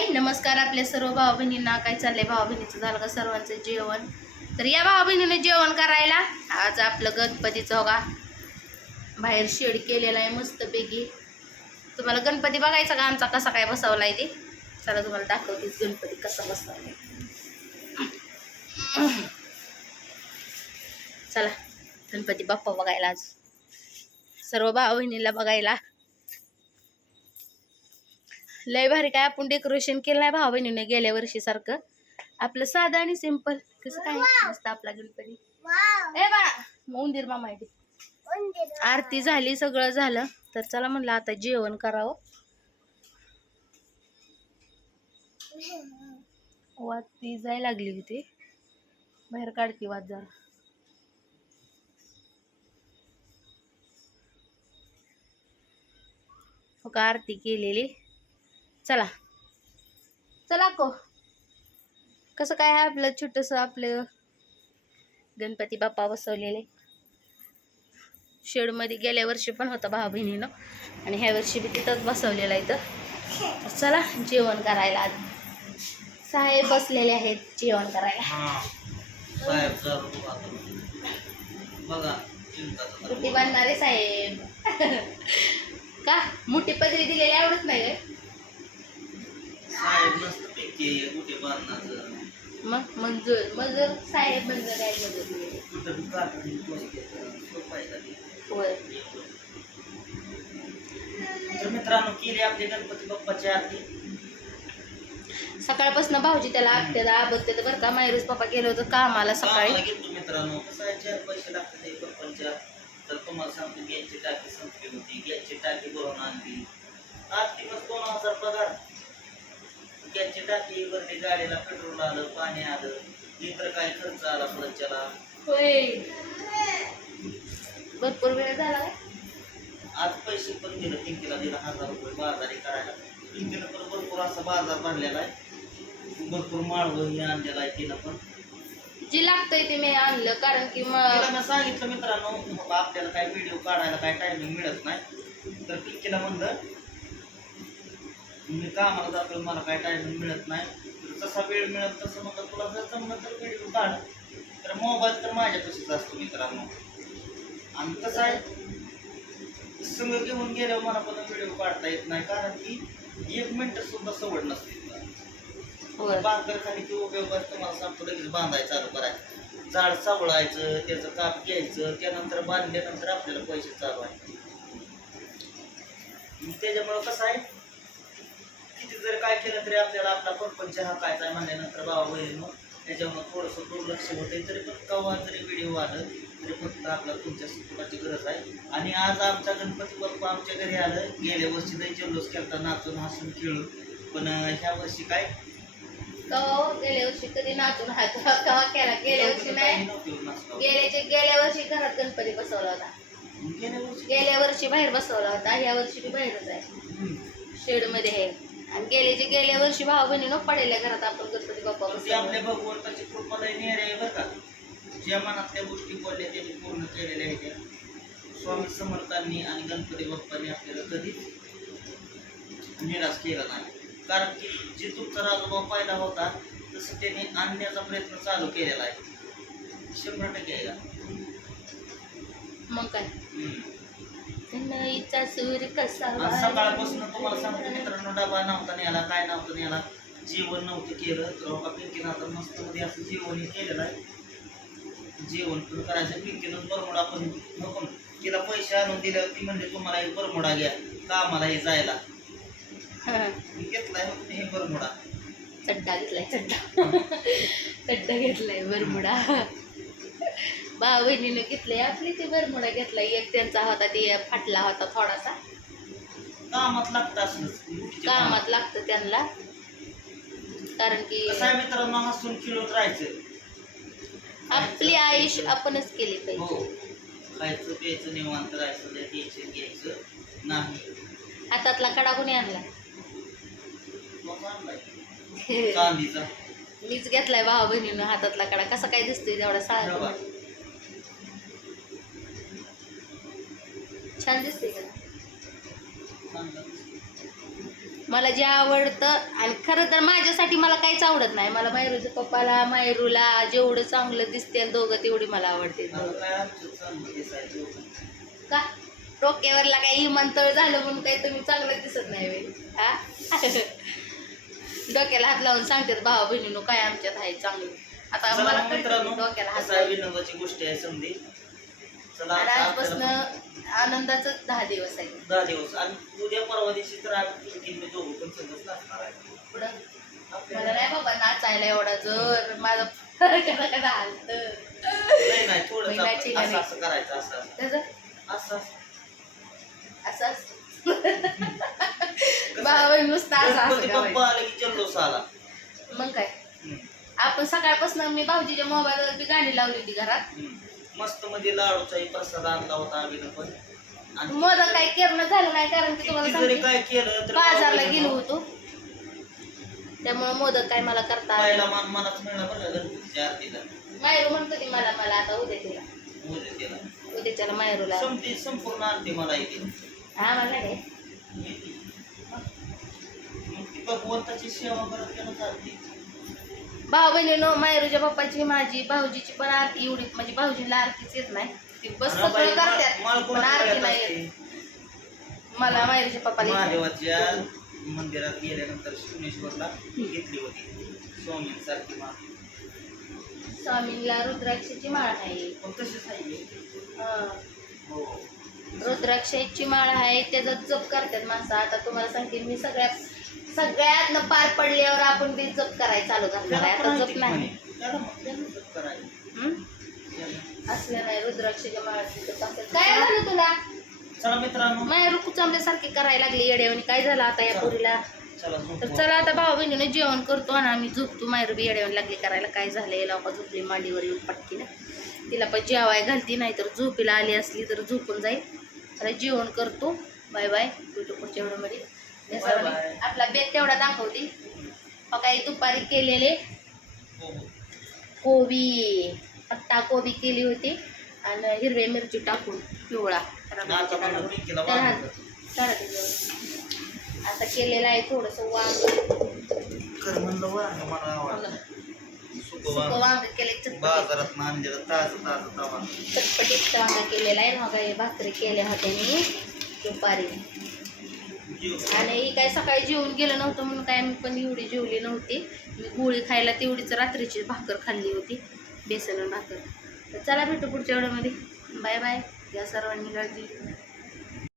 हाय नमस्कार आपल्या सर्व भाऊ बहिणींना काय चाललंय भाऊ बहिणीचं झालं का सर्वांचं जेवण? तर या भाऊ बहिणीने जेवण करायला. आज आपलं गणपतीचं होगा बाहेर शेड केलेला आहे मस्तपैकी. तुम्हाला गणपती बघायचा का आमचा? कसा काय बसवला आहे ते? चला तुम्हाला दाखवतेच गणपती कसा बसवलाय. चला गणपती बाप्पा बघायला आज. सर्व भाऊ बहिणीला बघायला. लय भारी काय आपण डेकोरेशन केलं नाही बहिणीने गेल्या वर्षी सारखं. आपलं साधं आणि सिंपल कसं काय? मस्त आपला गणपती. ए बाळा उंदीर मामा आरती झाली सगळं झालं. तर चला म्हणलं आता जेवण करावं. वाद ती जाय लागली होती बाहेर काढते वाद जरा. हो का आरती केलेली. चला. चला को. कसं काय आहे आपलं छोटंसं आपलं गणपती बाप्पा बसवलेले? शेडमध्ये गेल्या वर्षी पण होता भाऊ बहिणीनं. आणि ह्या वर्षी बी तिथंच बसवलेलं आहे तर चला जेवण करायला. आज साहेब बसलेले आहेत जेवण करायला. कुठे बांधणारे साहेब. का? मोठी पदरी दिलेली आवडत नाही काय साहेब नसतं पैकी कुठे बांधण्याचं मग मंजूर मजूर साहेब मंजूर आहे? होय. तर मित्रांनो केली आपली गणपती बाप्पाची आरती. सकाळपासून भाऊजी त्याला आत्याला आबत्याला बरं का मायरूस पप्पा गेलो होतं कामाला सकाळी. कामाला गेलतो मित्रांनो कसं आहे चार पैसे लागतात ते बाप्पांच्या तर तुम्हाला सांगतो गॅसची टाकी संपली होती गॅसची टाकी भरून आणली. आठ दिवस दोन हजार गॅसची टाकी वरती गाडीला पेट्रोल आलं पाणी आलं इतर काही खर्च आला परतच्याला होय. भरपूर वेळ झाला काय आज पैसे पण दिलं पिंकीला दिला हजार रुपये बाजारी करायला. पिंकीनं पण भरपूर असा बाजार भरलेला आहे. भरपूर माळवं आणलेला आहे तिनं पण. जे लागतंय ते मी आणलं कारण की तिला मग मी सांगितलं मित्रांनो बाबा आपल्याला काय व्हिडिओ काढायला काय टायमिंग मिळत नाही. तर पिंकीला म्हणलं मी कामाला जातो मला काय टायमिंग मिळत नाही. तर जसा वेळ मिळत तसं म्हणलं तुला जर जमलं तर व्हिडिओ काढ. तर मोबाईल तर माझ्यापाशीच असतो मित्रांनो. आणि कसं आहे सगळं घेऊन गेल्यावर मला पण व्हिडिओ काढता येत नाही कारण की एक मिनिट सुद्धा सवड नसते. बांधकर खाली किंवा व्यवहार तुम्हाला सांगतो लगेच बांधायला चालू करायचं. झाड सावळायचं त्याचं काप घ्यायचं त्यानंतर बांधल्यानंतर आपल्याला पैसे चालू आहे मग त्याच्यामुळं कसं आहे काय केलं तरी आपल्याला आपला परपंच हा काय काय म्हणल्यानंतर बाबा बहिणी त्याच्यामुळे थोडंसं दुर्लक्ष होते तरी पण कवा जरी व्हिडिओ आलं तरी फक्त आपला तुमच्या सुखाची गरज आहे. आणि आज आमचा गणपती बाप्पा आमच्या घरी आलं गेल्या वर्षी लई जल्लोष केलता नाचून हसून खेळून. पण ह्या वर्षी काय? गेल्या वर्षी कधी नाचून कवा केला? गेल्या वर्षी नाही. गेल्या वर्षी घरात गणपती बसवला होता. गेल्या वर्षी? बाहेर बसवला होता ह्या वर्षी बी बाहेरच आहे. हम्म. शेडमध्ये आहे. आणि गेल्याच्या गेल्या वर्षी भाऊ बहिणी पडलेल्या घरात आपण गणपती बाप्पा ते आपल्या भगवंताची कृपा आहे बरं का. ज्या मनातल्या गोष्टी बोलल्या त्यांनी पूर्ण केलेल्या आहेत. त्या. स्वामी समर्थांनी आणि गणपती बाप्पांनी आपल्याला कधीच निराश केला नाही. कारण की जे तुमचा राजभाव पाहिला होता तसं त्यांनी आणण्याचा प्रयत्न चालू केलेला आहे. शंभर टक्के आहे का? मग काय. नईचा सूर कसा वाढला. सकाळपासून तुम्हाला सांगतो मित्रांनो डबा नव्हता न्यायला काय नव्हतं न्यायला. जेवण नव्हतं केलं. तर बाबा पिंकीनं आता मस्त मध्ये असं जेवण हे केलेलं आहे. जेवण पण करायचं. पिंकीनं बरमुडा पण नको. तिला पैसे आणून दिल्यावर ती म्हणली तुम्हाला एक बरमुडा घ्या. कामाला हे. जायला घेतलाय हे बरमुडा चड्डा घेतलाय चड्डा. चड्डा घेतलाय बरमुडा भाऊ बहिणीने घेतलाय. आपली ते बरमुडा घेतलाय. एक त्यांचा होता ते फाटला होता थोडासा. कामात लागतं असं कामात लागतं त्यांना. कारण की कसं आहे मित्रांनो हसून खेळत राहायचं. आपली आयुष आपणच केली हो. पाहिजे खायचं प्यायचं निवांत राहायचं लय टेन्शन घ्यायचं नाही. हातातला कडा कोणी आणला? मग आणलाय? चांदीचा. मीच घेतलाय भाऊ बहिणीनं हातातला कडा. कसा काय दिसतोय तेवढा. साधा छान का चांगला मला जे आवडतं आणि खरं तर माझ्यासाठी मला काहीच आवडत नाही. मला मायरूच्या पप्पाला मायरूला जेवढं चांगलं दिसते दोघं तेवढी मला आवडते. का? डोक्यावरला काही विमानतळ झालं म्हणून काही तुम्ही चांगलं दिसत नाही. हा? डोक्याला हात लावून सांगतात भावा बहिणीनो काय आमच्यात आहे चांगलं? आता मला डोक्याला हात गोष्ट आहे समधी चला आणि आता आजपासून दहा दिवस आहे. दहा दिवस. आणि उद्या परवा दिवशी तर आम्ही तीन दोघं पण संगच नसणार आहे. पुढं? मला आपल्याला नाही बाबा नाचायला एवढा जर. माझं कदा कदा हालत. नाही नाही थोडं महिन्याची असं नवी. असं करायचं असं असं. त्याचं? असं असं. असं बाबा नुसतं असं असं गणपती करायचं. बाप्पा आले की जल्लोष आला. मग काय? हम्म. आपण सकाळपासून मी भाऊजीच्या मोबाईलवर बी गाणी लावली होती घरात. हम्म. मस्त मध्ये लाडूचाही प्रसाद आणला होता आम्ही पण. आणि मोदक काही केलं झालं नाही कारण की तुम्हाला किती जरी सांगते काय केलं तर बाजारला गेलो होतो. त्यामुळे मोदक काय मला करता आले पाहायला मान मनात मिळणार बरं का गणपतीच्या आरतीला? मायरू म्हणतो ती मला मला आता उद्या तिला. उद्या केला मायरूला संपती संपूर्ण आरती मला येते हा मला काय येते. मग ती भगवंताची सेवा करत गेलं चालते भाऊ बहिणीनो मायरूच्या पप्पाची माझी भाऊजीची पण आरती एवढी म्हणजे भाऊजीला आरतीच येत नाही. ती बस सगळं करतात पण आरती नाही? येत. मला मायरूच्या पप्पाला. महादेवाच्या मंदिरात गेल्यानंतर शिवनेश्वरला घेतली होती. स्वामींसारखी माळ. स्वामींना रुद्राक्षाची माळ आहे. पण तशीच हं. हो. रुद्राक्षाची माळ आहे त्याचा जप करतात माणसं. आता तुम्हाला सांगते मी सगळ्यात सगळ्यात पार पडल्यावर आपण ते जप करायला चालू करणार आहे. आता जप नाही. असलं नाही रुद्राक्षाच्या माळ जप असतात. काय झालं तुला? चला मित्रांनो. माया रुकू सारखी करायला लागली येड्यावणी काय झालं आता या पोरीला? चला तर. चला आता भाऊ बहिणीने जेवण करतो आणि आम्ही झोपतो. मायरू बी येड्यावणी लागली करायला. काय झालं? याला बाबा झोपली मांडीवर येऊन पटकीनं. तिला पण जेवाय घालती नाही तर झोपीला आली असली तर झोपून जाईल. तर जेवण करतो. Bye bye. पुढच्या व्हिडिओमध्ये. आपला बेत तेवढा दाखवते. अहो, काही दुपारी केलेले हो, हो. कोबी पत्ता कोबी केली होती. आणि हिरवी मिरची टाकून पिवळा. आता हा- केलेलं आहे थोडस वांग. म्हणलं वांग वांग. केले चटपटीत. वांग केलेला आहे. मग हे भाकरी केल्या होत्या मी दुपारी. आणि काय सकाळी जेवून गेलं नव्हतं म्हणून काय मी पण एवढी जेवली नव्हती. मी गोळी खायला तेवढीच रात्रीची भाकर खाल्ली होती बेसन भाकर. तर चला भेटू पुढच्या वेळेमध्ये बाय बाय. या सर्वांनी काळजी